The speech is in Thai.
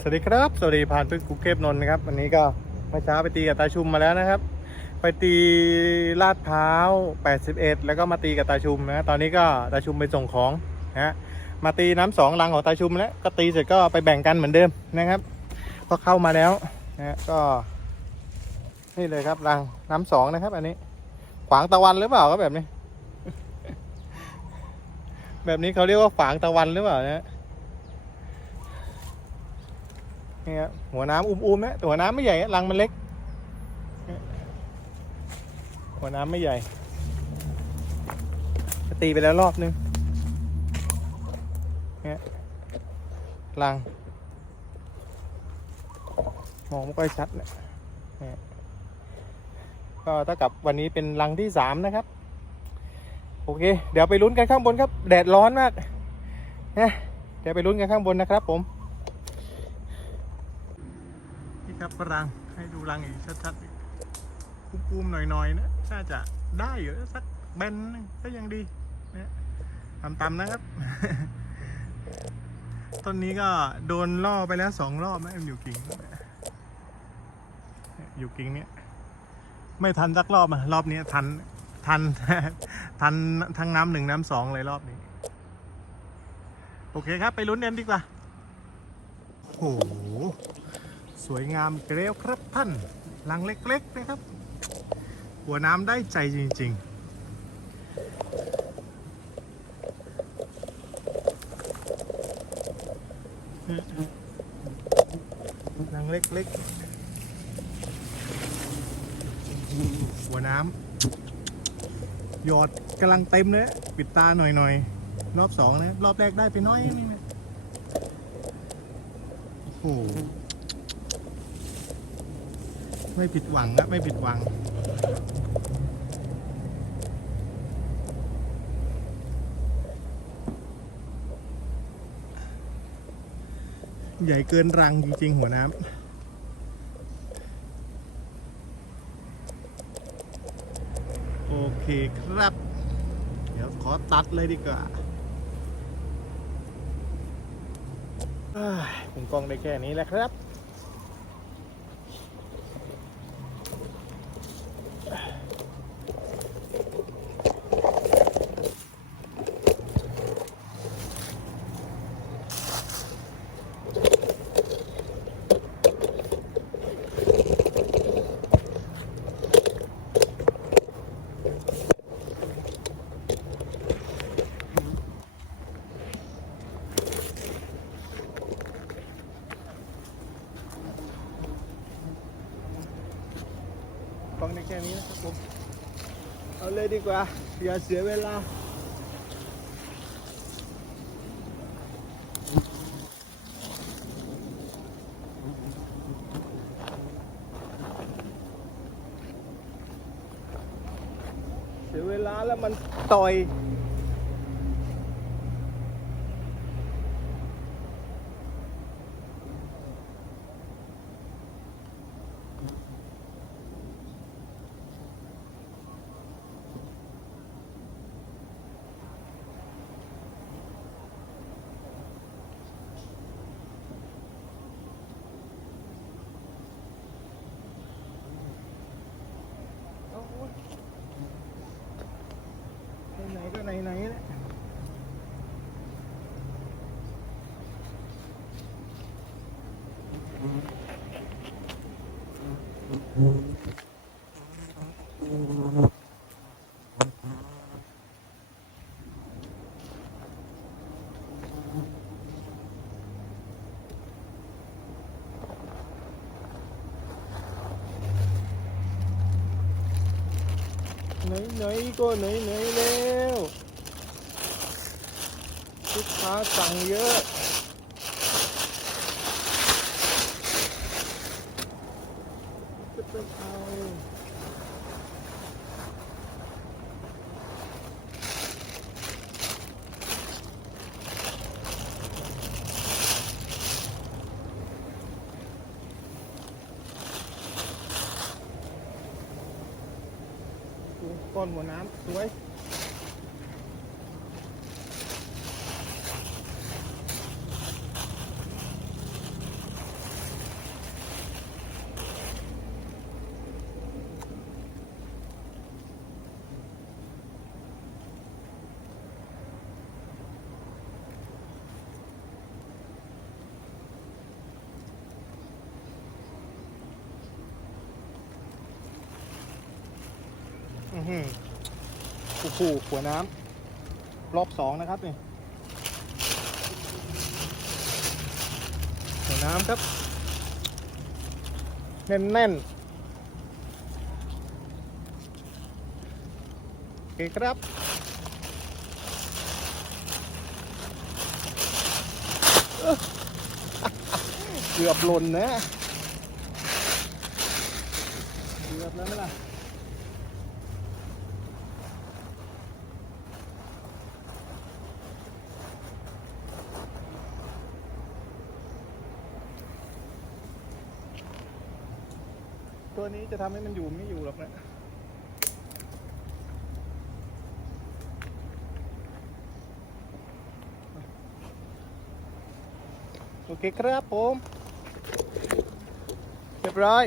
สวัสดีครับสวัสดีผ่านพึ่งกรุงเทพนนท์นะครับวันนี้ก็เมื่อเช้าไปตีกับตาชุมมาแล้วนะครับ ไปตีลาดพร้าว 81 แล้วก็มาตีกับตาชุมนะตอนนี้ก็ตาชุมไปส่งของนะมาตีน้ำสองลังของตาชุมแล้วก็ตีเสร็จก็ไปแบ่งกันเหมือนเดิมนะครับก็เข้ามาแล้วนะก็นี่เลยครับรังน้ำสองนะครับ อันนี้ ขวางตะวันหรือเปล่าครับแบบนี้ แบบนี้เขาเรียกว่าขวางตะวันหรือเปล่านี่ นี่ครับหัวน้ำอุ้มๆนะแต่หัวน้ำไม่ใหญ่รังมันเล็ก หัวน้ำไม่ใหญ่ตีไปแล้วรอบนึงเนี่ยรัง มองไม่ค่อยชัดเนี่ยเนี่ยก็เท่ากับวันนี้เป็นรังที่สามนะครับ โอเค เดี๋ยวไปลุ้นกันข้างบนครับ แดดร้อนมากนะเดี๋ยวไปลุ้นกันข้างบนนะครับผม นี่ ครับรังให้ดูรังอีกชัดๆอีกปุ้มๆหน่อยๆนะน่าจะได้อยู่สักแบนก็ยังดีนะต่ำๆนะครับ ต้นนี้ก็โดนล่อไปแล้วสองรอบนะอยู่กิ่งอยู่กิ่งเนี้ยไม่ทันสักรอบอะรอบนี้ทันทันทันทั้งน้ำหนึ่งน้ำสองเลยรอบนี้ โอเคครับ ไปลุ้นกันดีกว่าโอ้โห สวยงามเกลียวครับท่านลังเล็กๆนะครับ หัวน้ำได้ใจจริงๆลังเล็กๆ หัวน้ำหยอดกำลังเต็มเลยปิดตาหน่อยๆ รอบสองนะ รอบแรกได้ไปน้อยนึงนะโอ้โห ไม่ผิดหวังนะไม่ผิดหวัง ใหญ่เกินรังจริง ๆ หัวน้ำโอเคครับ เดี๋ยวขอตัดเลยดีกว่าผมกล้องได้แค่นี้แหละครับ ฟังได้แค่นี้นะครับผมเอาเลยดีกว่าอย่าเสียเวลาเสียเวลาแล้วมันต่อย ไหนๆก็ไหนๆแหละ ไหนๆก็ไหนๆแล้วลูกค้าสั่งเยอะจะเป็นเอาดู ก้อนหัวน้ำสวย หือโอ้โหหัวน้ำรอบสองนะครับนี่หัวน้ำครับ แน่นแน่นโอเคครับเกือบหล่นนะเกือบแล้วไหมล่ะ ตัวนี้จะทำให้มันอยู่ไม่อยู่หรอกนะโอเคครับผม เรียบร้อย